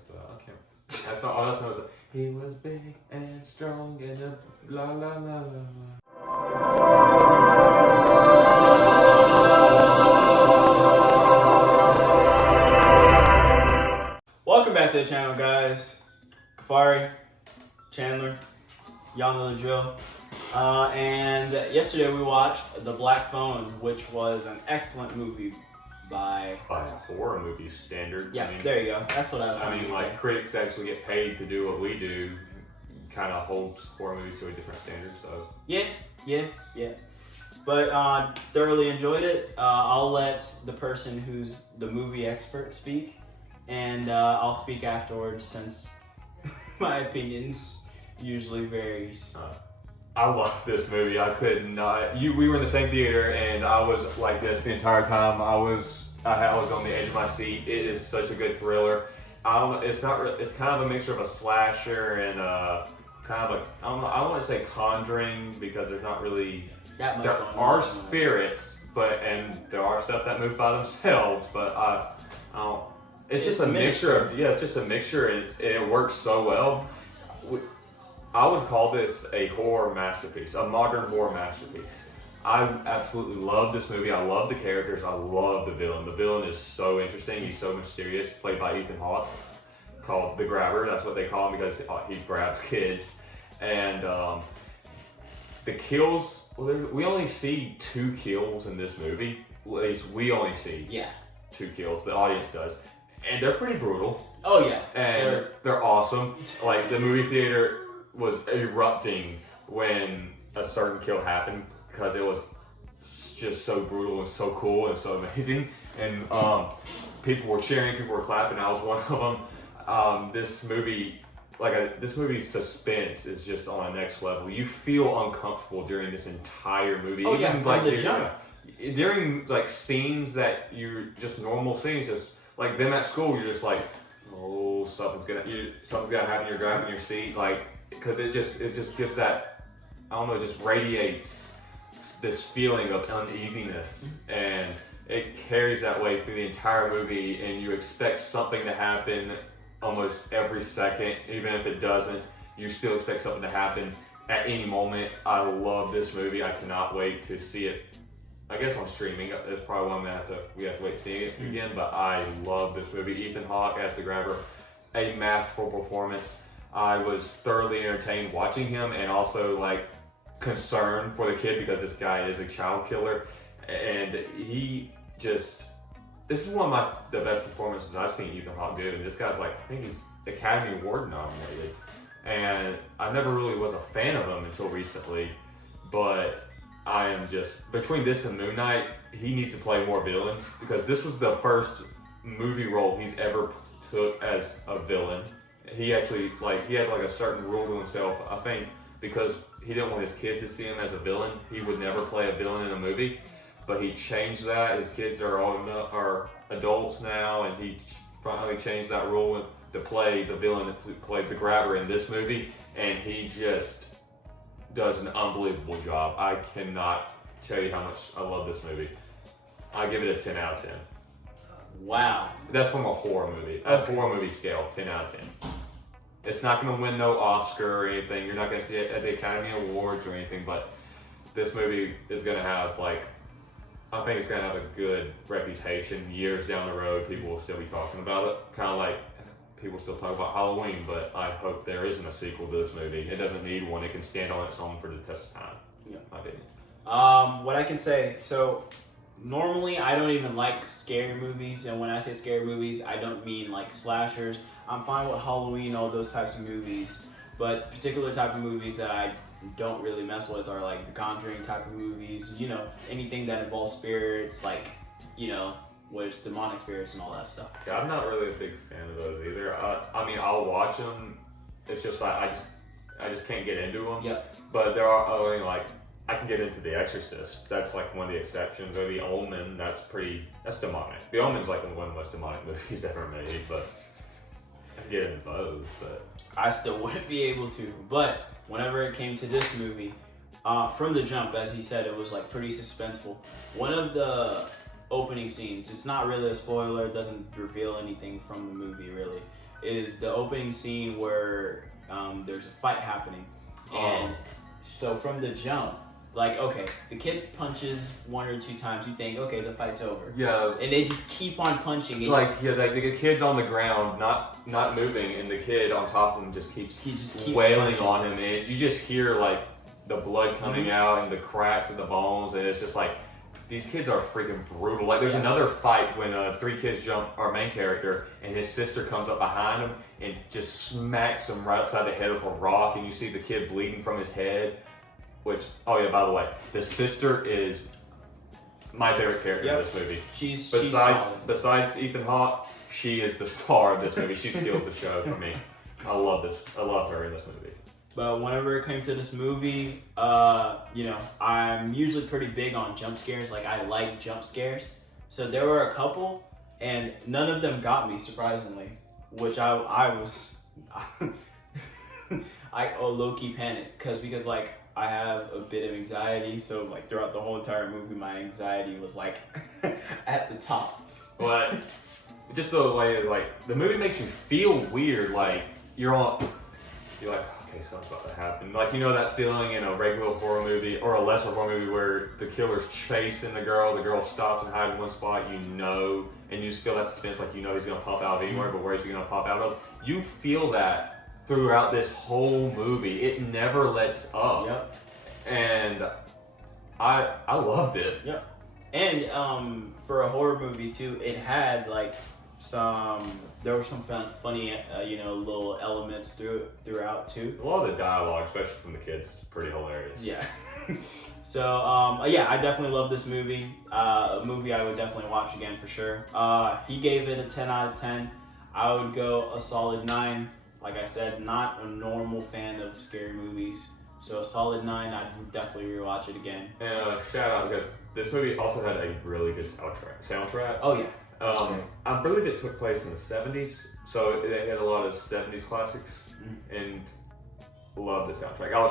goes to. I can't. That's not. Oh, that's not. He was big and strong and a la la la la la. Welcome back to the channel, guys. Kafari, Chandler, y'all know the drill. And yesterday we watched The Black Phone, which was an excellent movie by a horror movie standard. Yeah, there you go. That's what I was I mean, like, critics actually get paid to do what we do. Kind of holds horror movies to a different standard, so. Yeah. But thoroughly enjoyed it. I'll let the person who's the movie expert speak, and I'll speak afterwards since my opinions usually varies. I loved this movie. I could not. We were in the same theater, and I was like this the entire time. I was on the edge of my seat. It is such a good thriller. It's not. It's kind of a mixture of a slasher and kind of a. I don't know. I don't want to say Conjuring because there's not really. That much there are spirits, and there are stuff that move by themselves. But I don't. It's just a mixture of. Yeah, it's just a mixture, and it works so well. I would call this a horror masterpiece, a modern horror masterpiece. I absolutely love this movie. I love the characters. I love the villain. The villain is so interesting. He's so mysterious, played by Ethan Hawke, called the Grabber. That's what they call him because he grabs kids. And the kills, we only see 2 kills in this movie. At least we only see 2 kills. The audience does. And they're pretty brutal. Oh, yeah. And they're awesome. Like, the movie theater was erupting when a certain kill happened because it was just so brutal and so cool and so amazing, and people were cheering, people were clapping. I was one of them. This movie's suspense is just on a next level. You feel uncomfortable during this entire movie. Oh, even like during like scenes that you're just normal scenes, just like them at school, you're just like, oh, something's gonna happen. You're grabbing your seat, like. Because it just gives that, I don't know, it just radiates this feeling of uneasiness, and it carries that way through the entire movie, and you expect something to happen almost every second. Even if it doesn't, you still expect something to happen at any moment. I love this movie. I cannot wait to see it, I guess, on streaming. That's probably one we have to wait to see it again, but I love this movie. Ethan Hawke as the Grabber, a masterful performance. I was thoroughly entertained watching him, and also like concerned for the kid because this guy is a child killer, and this is one of the best performances I've seen Ethan Hawke do. And this guy's like, I think he's Academy Award nominated, and I never really was a fan of him until recently, but I am just, between this and Moon Knight, he needs to play more villains because this was the first movie role he's ever took as a villain. He actually, he had a certain rule to himself, I think, because he didn't want his kids to see him as a villain. He would never play a villain in a movie, but he changed that. His kids are adults now, and he finally changed that rule to play the villain, to play the Grabber in this movie, and he just does an unbelievable job. I cannot tell you how much I love this movie. I give it a 10 out of 10. Wow. That's from a horror movie. A horror movie scale, 10 out of 10. It's not going to win no Oscar or anything. You're not going to see it at the Academy Awards or anything, but this movie is going to have, I think it's going to have a good reputation. Years down the road, people will still be talking about it. Kind of like people still talk about Halloween, but I hope there isn't a sequel to this movie. It doesn't need one. It can stand on its own for the test of time. Yeah, my opinion. What I can say, so normally I don't even like scary movies, and when I say scary movies, I don't mean like slashers. I'm fine with Halloween, all those types of movies, but particular type of movies that I don't really mess with are like the Conjuring type of movies, anything that involves spirits, where it's demonic spirits and all that stuff. Yeah, I'm not really a big fan of those either. I mean, I'll watch them. It's just like I just can't get into them. Yeah. But there are other I can get into The Exorcist. That's like one of the exceptions. Or The Omen. That's demonic. The Omen's like one of the most demonic movies ever made. But I can get into those. But I still wouldn't be able to. But whenever it came to this movie, from the jump, as he said, it was pretty suspenseful. One of the opening scenes, it's not really a spoiler, it doesn't reveal anything from the movie really, is the opening scene where there's a fight happening, and so from the jump, like, okay, the kid punches 1 or 2 times, you think, okay, the fight's over. Yeah. And they just keep on punching. Like, the kid's on the ground, not moving, and the kid on top of him just keeps wailing punching on him, and you just hear like the blood coming out and the cracks of the bones, and it's just like, these kids are freaking brutal. Like, there's another fight when 3 kids jump our main character, and his sister comes up behind him and just smacks him right upside the head with a rock, and you see the kid bleeding from his head. Which, oh yeah, by the way, the sister is my favorite character in this movie. She's besides Ethan Hawke, she is the star of this movie. She steals the show for me. I love her in this movie. But whenever it came to this movie, you know, I'm usually pretty big on jump scares. Like, I like jump scares. So there were a couple, and none of them got me, surprisingly. Which I was, low-key panicked. Because like, I have a bit of anxiety. So like, throughout the whole entire movie, my anxiety was like, at the top. But just the way, like, the movie makes you feel weird. Like, you're like, okay, something's about to happen. Like, you know that feeling in a regular horror movie or a lesser horror movie where the killer's chasing the girl stops and hides in one spot, you know, and you just feel that suspense, like, you know he's gonna pop out anywhere, but where is he gonna pop out of? You feel that throughout this whole movie. It never lets up. Yep. And I loved it. Yep. And for a horror movie too, it had like there were some funny, you know, little elements throughout too. A lot of the dialogue, especially from the kids, is pretty hilarious. Yeah. So yeah, I definitely love this movie. A movie I would definitely watch again for sure. He gave it a 10 out of 10. I would go a solid 9. Like I said, not a normal fan of scary movies. So a solid 9, I'd definitely rewatch it again. And shout out, because this movie also had a really good soundtrack. Oh yeah. I believe it took place in the 70s, so they had a lot of 70s classics, and love the soundtrack. I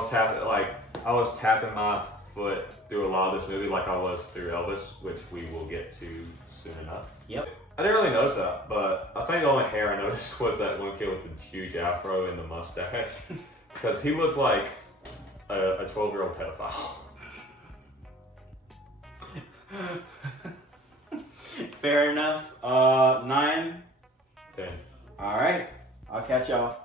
was tapping my foot through a lot of this movie like I was through Elvis, which we will get to soon enough. Yep. I didn't really notice that, but I think the only hair I noticed was that one kid with the huge afro and the mustache, because he looked like a 12-year-old pedophile. Fair enough. 9. 10. All right. I'll catch y'all.